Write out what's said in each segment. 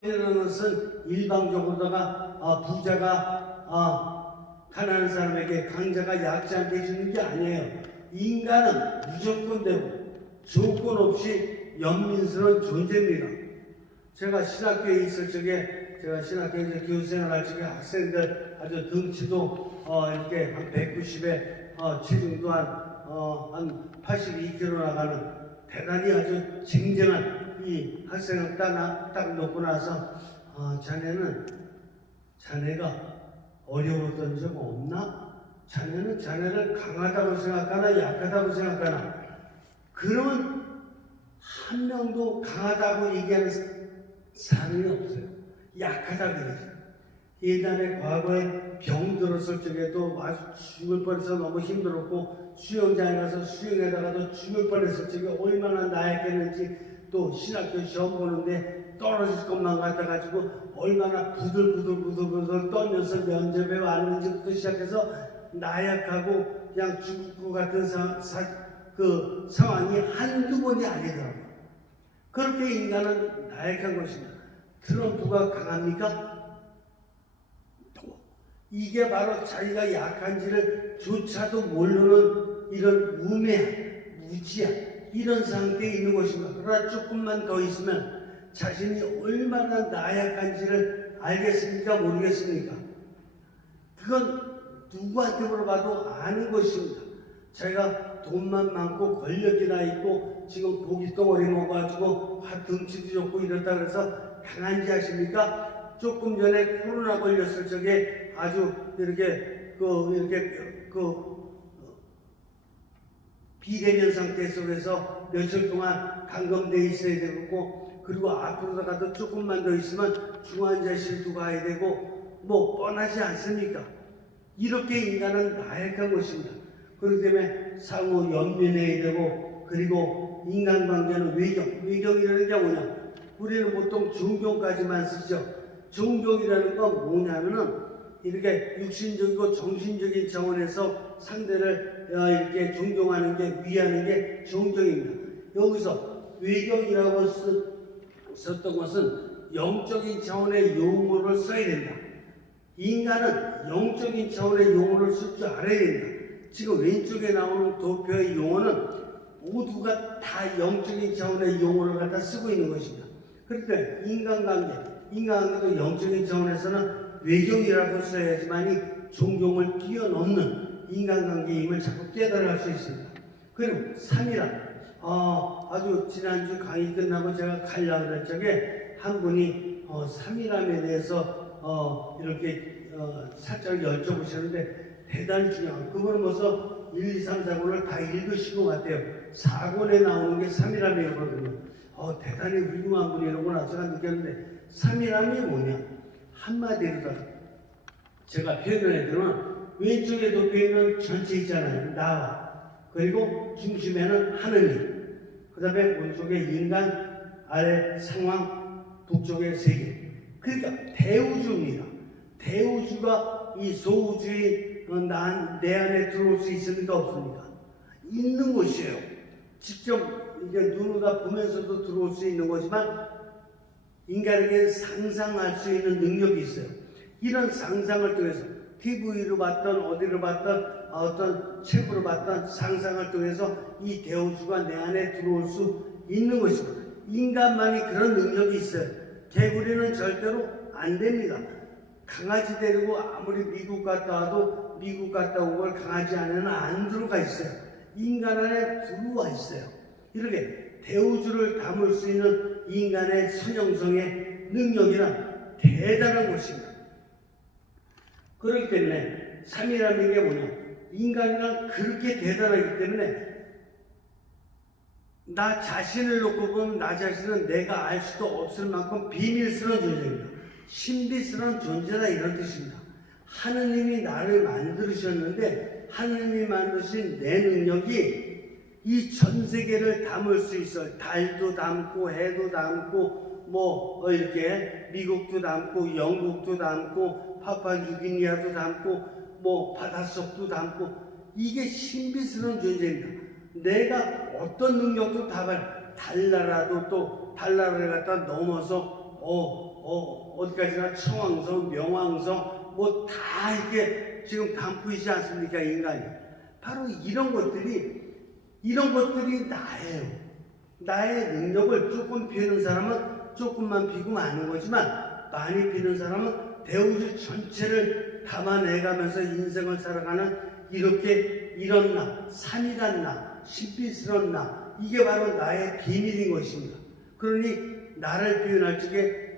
이라는 것은 일방적으로다가 부자가 가난한 사람에게, 강자가 약자한테 주는 게 아니에요. 인간은 무조건 되고 조건 없이 연민스러운 존재입니다. 제가 신학교에 있을 적에, 제가 신학교에서 교수생활 할 적에 학생들 아주 덩치도 이렇게 한 190에 체중도 한 82kg 나가는 대단히 아주 쟁쟁한 이 학생을 딱 놓고 나서 자네가 어려웠던 적 없나? 자네는 자네를 강하다고 생각하나 약하다고 생각하나? 그러면 한 명도 강하다고 얘기하는 사람이 없어요. 약하다고 그러죠. 예전에 과거에 병 들었을 적에도 아주 죽을 뻔해서 너무 힘들었고, 수영장에 가서 수영하다가도 죽을 뻔했을 적에 얼마나 나약했는지, 또 신학교 시험 보는데 떨어질 것만 같아가지고 얼마나 부들부들 떨면서 면접에 왔는지부터 시작해서 나약하고 그냥 죽을 것 같은 상황이 한두 번이 아니더라고요. 그렇게 인간은 나약한 것입니다. 트럼프가 강합니까? 이게 바로 자기가 약한지를 조차도 모르는 이런 우매한, 무지한 이런 상태에 있는 것입니다. 그러나 조금만 더 있으면 자신이 얼마나 나약한지를 알겠습니까? 모르겠습니까? 그건 누구한테 물어봐도 아는 것입니다. 자기가 돈만 많고 권력이나 있고 지금 고기 덩어리 먹어가지고 등치도 좋고 이렇다 그래서 강한지 아십니까? 조금 전에 코로나 걸렸을 적에 아주 이렇게 비대면 상태 속에서 며칠 동안 감금돼 있어야 되고, 그리고 앞으로라도 조금만 더 있으면 중환자실도 가야 되고, 뭐 뻔하지 않습니까? 이렇게 인간은 나약한 것입니다. 그렇기 때문에 상호 연민해야 되고, 그리고 인간관계는 외경이라는 게 뭐냐? 우리는 보통 존경까지만 쓰죠. 존경이라는 건 뭐냐면은 이렇게 육신적이고 정신적인 차원에서 상대를 이렇게 존경하는 게, 위하는 게 존경입니다. 여기서 외경이라고 썼던 것은 영적인 차원의 용어를 써야 된다. 인간은 영적인 차원의 용어를 쓸 줄 알아야 된다. 지금 왼쪽에 나오는 도표의 용어는 모두가 다 영적인 차원의 용어를 갖다 쓰고 있는 것입니다. 그러니까 인간관계도 영적인 차원에서는 외경이라고 써야지만이 존경을 뛰어넘는 인간관계임을 자꾸 깨달을 수 있습니다. 그리고 3이란 아주 지난주 강의 끝나고 제가 가려고 할 적에 한 분이 3일함에 대해서 이렇게 살짝 여쭤보셨는데 대단히 중요한, 그분은 벌써 1, 2, 3, 4권을 다 읽으신 것 같아요. 4권에 나오는 게 3일함이거든요. 대단히 훌륭한 분이라고나 제가 느꼈는데, 3일함이 뭐냐? 한마디로 제가 표현을 해드리면, 왼쪽에 도표에는 전체 있잖아요. 나와, 그리고 중심에는 하느님, 그 다음에 오른쪽에 인간, 아래 상황, 북쪽에 세계. 그러니까 대우주입니다. 대우주가 이 소우주의 내 안에 들어올 수 있습니까? 없습니까? 있는 것이에요. 직접 이게 눈으로 보면서도 들어올 수 있는 거지만 인간에게 상상할 수 있는 능력이 있어요. 이런 상상을 통해서 TV로 봤던 어디로 봤던 어떤 책으로 봤던 상상을 통해서 이 대우주가 내 안에 들어올 수 있는 것입니다. 인간만이 그런 능력이 있어요. 개구리는 절대로 안 됩니다. 강아지 데리고 아무리 미국 갔다 와도 미국 갔다 온 걸 강아지 안에는 안 들어가 있어요. 인간 안에 들어와 있어요. 이렇게 대우주를 담을 수 있는 인간의 선형성의 능력이란 대단한 것입니다. 그렇기 때문에 3이라는 게 뭐냐? 인간이란 그렇게 대단하기 때문에 나 자신을 놓고 보면 나 자신은 내가 알 수도 없을 만큼 비밀스러운 존재입니다. 신비스러운 존재다, 이런 뜻입니다. 하느님이 나를 만드셨는데 하느님이 만드신 내 능력이 이 전 세계를 담을 수 있어요. 달도 담고 해도 담고 이렇게 미국도 담고 영국도 담고 파푸아뉴기니아도 담고 바닷속도 담고, 이게 신비스러운 존재입니다. 내가 어떤 능력도 다 달나라도 또 달나라를 갖다 넘어서 어디까지나 청왕성, 명왕성 뭐 다 이렇게 지금 담고 있지 않습니까? 인간이. 바로 이런 것들이 나예요. 나의 능력을 조금 비우는 사람은 조금만 비고 마는 거지만 많이 비는 사람은 대우주 전체를 담아내가면서 인생을 살아가는 이렇게 이런 나, 산이란 나, 신비스러운 나, 이게 바로 나의 비밀인 것입니다. 그러니 나를 표현할 적에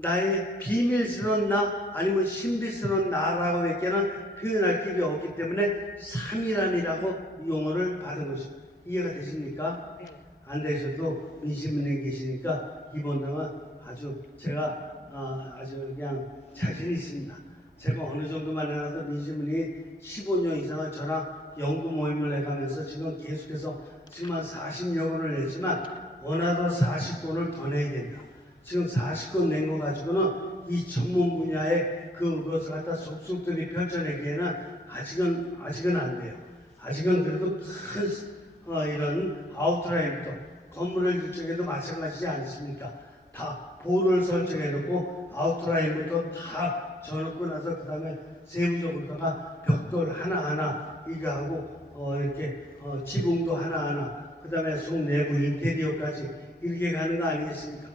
나의 비밀스러운 나 아니면 신비스러운 나라고 밖에는 표현할 길이 없기 때문에 삼이란이라고 용어를 받은 것입니다. 이해가 되십니까? 네. 안 되셔도 민심은행 계시니까 이번 당은 아주 제가 아주 그냥 자신 있습니다. 제가 어느 정도만 해도 민심은행이 15년 이상을 저랑 연구 모임을 해가면서 지금 계속해서 지금 한 40여 권을 냈지만 원하도 40권을 더 내야 된다. 지금 40권 낸 거 가지고는 이 전문 분야의 그것을 갖다 속속들이 펼쳐내기에는 아직은 안 돼요. 아직은 그래도 큰 이런 아웃라인부터 건물을 일쪽에도 마찬가지지 않습니까? 다 볼을 설정해놓고 아웃라인부터 다 져놓고 나서 그 다음에 세부적으로다가 벽돌 하나하나 이거 하고 이렇게 지붕도 하나하나 그 다음에 속 내부 인테리어까지 이렇게 가는 거 아니겠습니까?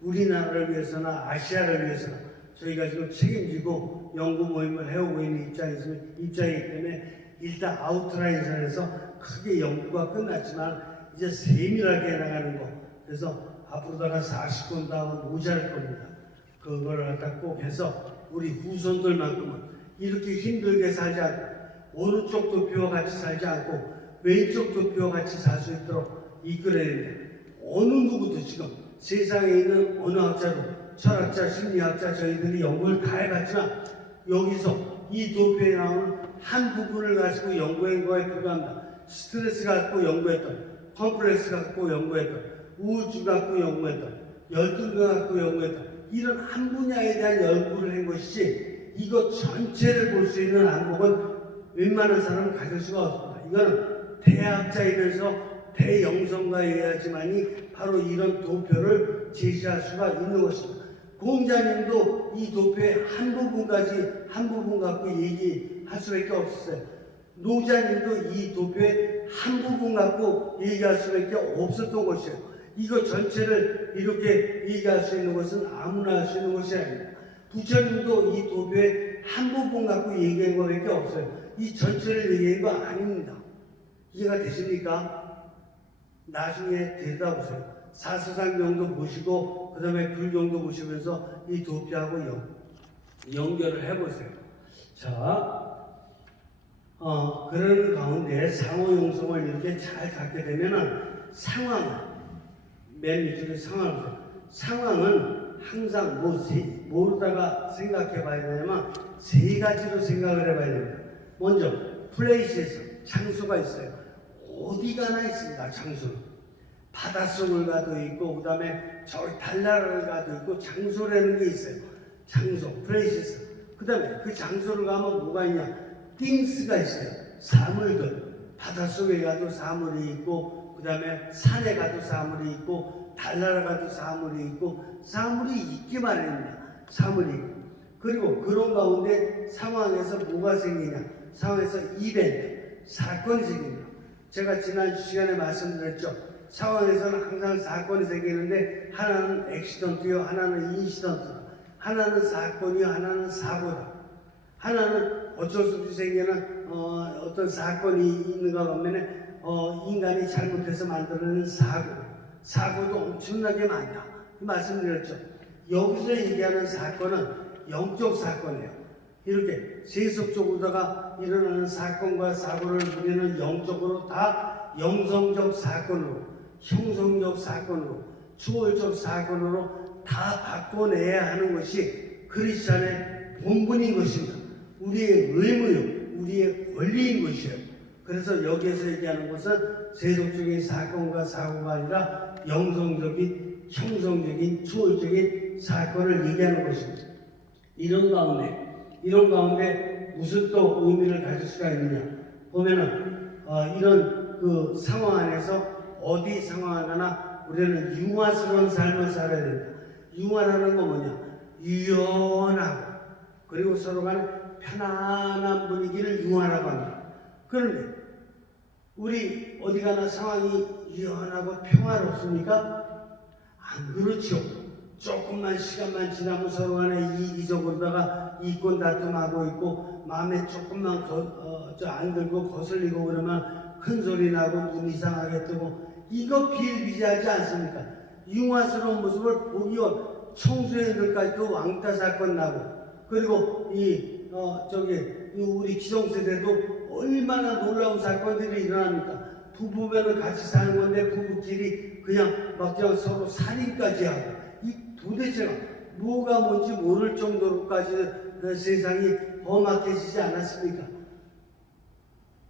우리나라를 위해서나 아시아를 위해서나 저희가 지금 책임지고 연구 모임을 해오고 있는 입장이기 때문에 일단 아웃라인 선에서 크게 연구가 끝났지만 이제 세밀하게 해나가는 거. 그래서 앞으로다가 40권 다 모자랄 겁니다. 그걸 갖다 꼭 해서 우리 후손들만큼은 이렇게 힘들게 살지 않고 오른쪽 도표와 같이 살지 않고 왼쪽 도표와 같이 살 수 있도록 이끌어야 되는데 어느 누구도 지금 세상에 있는 어느 학자도 철학자, 심리학자 저희들이 연구를 다 해봤지만 여기서 이 도표에 나오는 한 부분을 가지고 연구한 거에 불과합니다. 스트레스 갖고 연구했던, 컴플렉스 갖고 연구했던, 우주 갖고 연구했던, 열등감 갖고 연구했던 이런 한 분야에 대한 연구를 한 것이지 이것 전체를 볼 수 있는 안목은 웬만한 사람은 가질 수가 없습니다. 이거는 대학자이면서 대영성가여야지만이 바로 이런 도표를 제시할 수가 있는 것입니다. 공자님도 이 도표의 한 부분 갖고 얘기할 수밖에 없었어요. 노자님도 이 도표의 한 부분 갖고 얘기할 수밖에 없었던 것이에요. 이거 전체를 이렇게 얘기할 수 있는 것은 아무나 할 수 있는 것이 아닙니다. 부처님도 이 도표의 한 부분 갖고 얘기한 것밖에 없어요. 이 전체를 얘기한 거 아닙니다. 이해가 되십니까? 나중에 들여다보세요. 사서상경도 보시고 그 다음에 불경도 보시면서 이 도표하고 연결을 해보세요. 자, 그런 가운데 상호용성을 이렇게 잘 갖게 되면은 맨 밑줄에 상황은 항상 뭐로다가 생각해 봐야 되냐면 세 가지로 생각을 해봐야 됩니다. 먼저 플레이스에서 장소가 있어요. 어디 가나 있습니다. 장소는 바닷속을 가도 있고 그 다음에 저 달나라를 가도 있고 장소라는 게 있어요. 장소, 플레이스에서. 그 다음에 그 장소를 가면 뭐가 있냐? 띵스가 있어요. 사물들. 바닷속에 가도 사물이 있고 그 다음에 산에 가도 사물이 있고 달나라 가도 사물이 있고 사물이 있기 마련입니다. 사물이 있고. 그리고 그런 가운데 상황에서 뭐가 생기냐? 상황에서 이벤트, 사건이 생깁니다. 제가 지난 시간에 말씀드렸죠. 상황에서는 항상 사건이 생기는데 하나는 액시던트요, 하나는 인시던트, 하나는 사건이요, 하나는 사고다. 하나는 어쩔 수 없이 생기는 어떤 사건이 있는가 보면 인간이 잘못해서 만들어낸 사고도 엄청나게 많다. 말씀드렸죠. 여기서 얘기하는 사건은 영적 사건이에요. 이렇게 세속적으로다가 일어나는 사건과 사고를 우리는 영적으로 다 영성적 사건으로, 형성적 사건으로, 초월적 사건으로 다 바꿔내야 하는 것이 크리스찬의 본분인 것입니다. 우리의 의무요, 우리의 권리인 것이에요. 그래서 여기에서 얘기하는 것은 세속적인 사건과 사고가 아니라 영성적인, 형성적인, 초월적인 사건을 얘기하는 것입니다. 이런 가운데 무슨 또 의미를 가질 수가 있느냐 보면은 이런 그 상황 안에서 어디 상황 하나 우리는 융화스러운 삶을 살아야 된다. 융화라는 건 뭐냐? 유연하고 그리고 서로 간에 편안한 분위기를 융화라고 합니다. 그런데 우리 어디 가나 상황이 유연하고 평화롭습니까? 안 그렇죠. 조금만 시간만 지나면 서로 간에 이기적으로다가 이권 다툼하고 있고 마음에 조금만 안 들고 거슬리고 그러면 큰 소리 나고 눈 이상하게 뜨고 이거 비일비재하지 않습니까? 융화스러운 모습을 보기 청소년들까지도 왕따 사건 나고 그리고 우리 기성세대도 얼마나 놀라운 사건들이 일어납니까? 부부면은 같이 사는 건데 부부끼리 그냥 서로 살인까지 하고 이 도대체가 뭐가 뭔지 모를 정도로까지 세상이 험악해지지 않았습니까?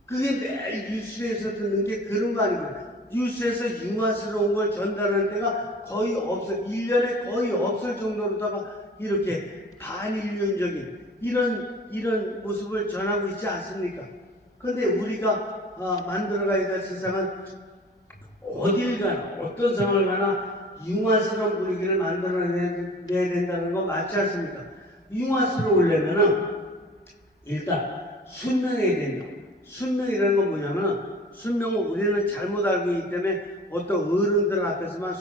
그게 매일 뉴스에서 듣는 게 그런 거 아니에요. 뉴스에서 융화스러운 걸 전달하는 때가 거의 없어요. 1년에 거의 없을 정도로다가 이렇게 반인륜적인 이런 모습을 전하고 있지 않습니까? 근데 우리가 만들어가야 될 세상은 어딜 가나 어떤 상황을 가나 융화스러운 분위기를 만들어내야 된다는 거 맞지 않습니까? 융화스러우려면은 일단 순명해야 된다. 순명이라는 건 뭐냐면 순명은 우리는 잘못 알고 있기 때문에 어떤 어른들 앞에서만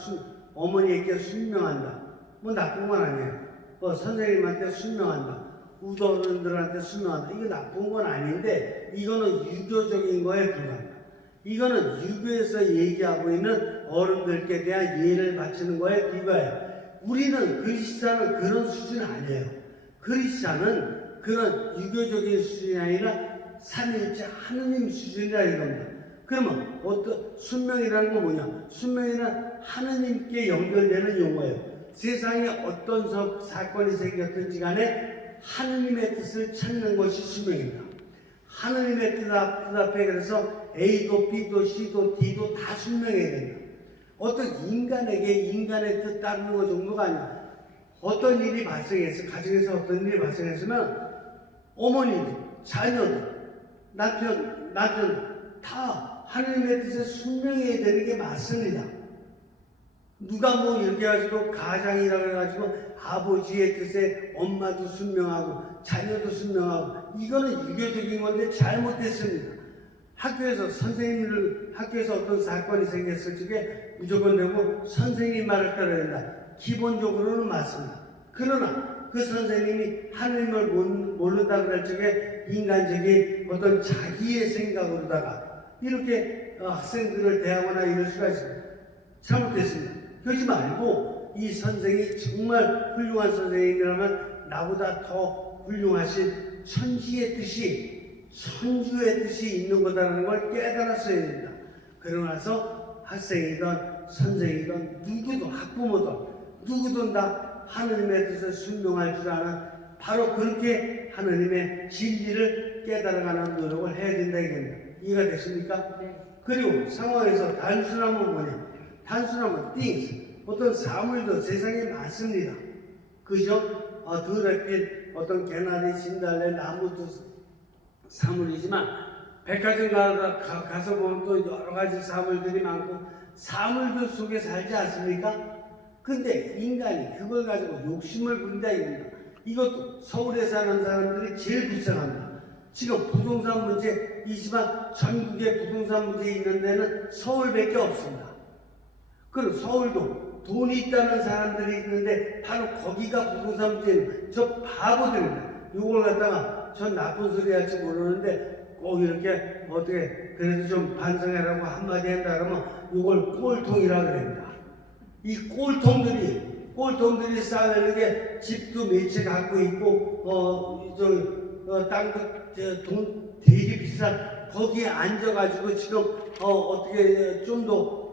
어머니에게 순명한다. 뭐 나쁜 건 아니에요. 선생님한테 순명한다. 우도어른들한테 순명한다. 이거 나쁜 건 아닌데 이거는 유교적인 거에 불과합니다. 이거는 유교에서 얘기하고 있는 어른들께 대한 예를 바치는 거에 불과해요. 우리는 그리스도는 그런 수준 아니에요. 그리스도는 그런 유교적인 수준이 아니라 삼위일체 하느님 수준이라 이겁니다. 그러면 순명이라는 건 뭐냐? 순명이란 하느님께 연결되는 용어예요. 세상에 어떤 사건이 생겼든지 간에 하느님의 뜻을 찾는 것이 순명입니다. 하느님의 뜻 앞에 그래서 A도 B도 C도 D도 다 순명해야 된다. 어떤 인간에게 인간의 뜻 따르는 것 정도가 아니야. 어떤 일이 발생해서 가정에서 어떤 일이 발생했으면 어머니도 자녀도 남편 다 하느님의 뜻에 순명해야 되는 게 맞습니다. 누가 뭐 이렇게 해가지고 가장이라고 해가지고 아버지의 뜻에 엄마도 순명하고 자녀도 순명하고 이거는 유교적인 건데 잘못됐습니다. 학교에서 어떤 사건이 생겼을 적에 무조건 되고 선생님 말을 따라야 된다. 기본적으로는 맞습니다. 그러나 그 선생님이 하느님을 모른다고 할 적에 인간적인 어떤 자기의 생각으로다가 이렇게 학생들을 대하거나 이럴 수가 있습니다. 잘못됐습니다. 그러지 말고 이 선생이 정말 훌륭한 선생님이라면 나보다 더 훌륭하신 천지의 뜻이 천주의 뜻이 있는 거다라는 걸 깨달았어야 된다. 그러고 나서 학생이든 선생이든 누구든 학부모든 누구든 다 하느님의 뜻을 순종할 줄 아는 바로 그렇게 하느님의 진리를 깨달아가는 노력을 해야 된다 이겁니다. 이해가 되십니까? 네. 그리고 상황에서 단순함은 뭐냐? 단순함은 things, 어떤 사물도 세상에 많습니다. 그죠? 들에 핀 어떤 개나리, 진달래, 나무도 사물이지만 백화점 가서 보면 또 여러 가지 사물들이 많고 사물들 속에 살지 않습니까? 근데 인간이 그걸 가지고 욕심을 부린다 이겁니다. 이것도 서울에 사는 사람들이 제일 불쌍합니다. 지금 부동산 문제이지만 전국에 부동산 문제 있는 데는 서울밖에 없습니다. 그리고 서울도 돈이 있다는 사람들이 있는데 바로 거기가 부동산 문제는 저 바보들입니다. 이걸 갖다가 전 나쁜 소리 할지 모르는데 꼭 이렇게 어떻게 그래도 좀 반성해라고 한마디 한다 그러면 이걸 꼴통이라고 그럽니다. 이 꼴통들이 쌓아내는 게 집도 몇 채 갖고 있고 땅도 돈 되게 비싼 거기에 앉아가지고 지금 어떻게 좀 더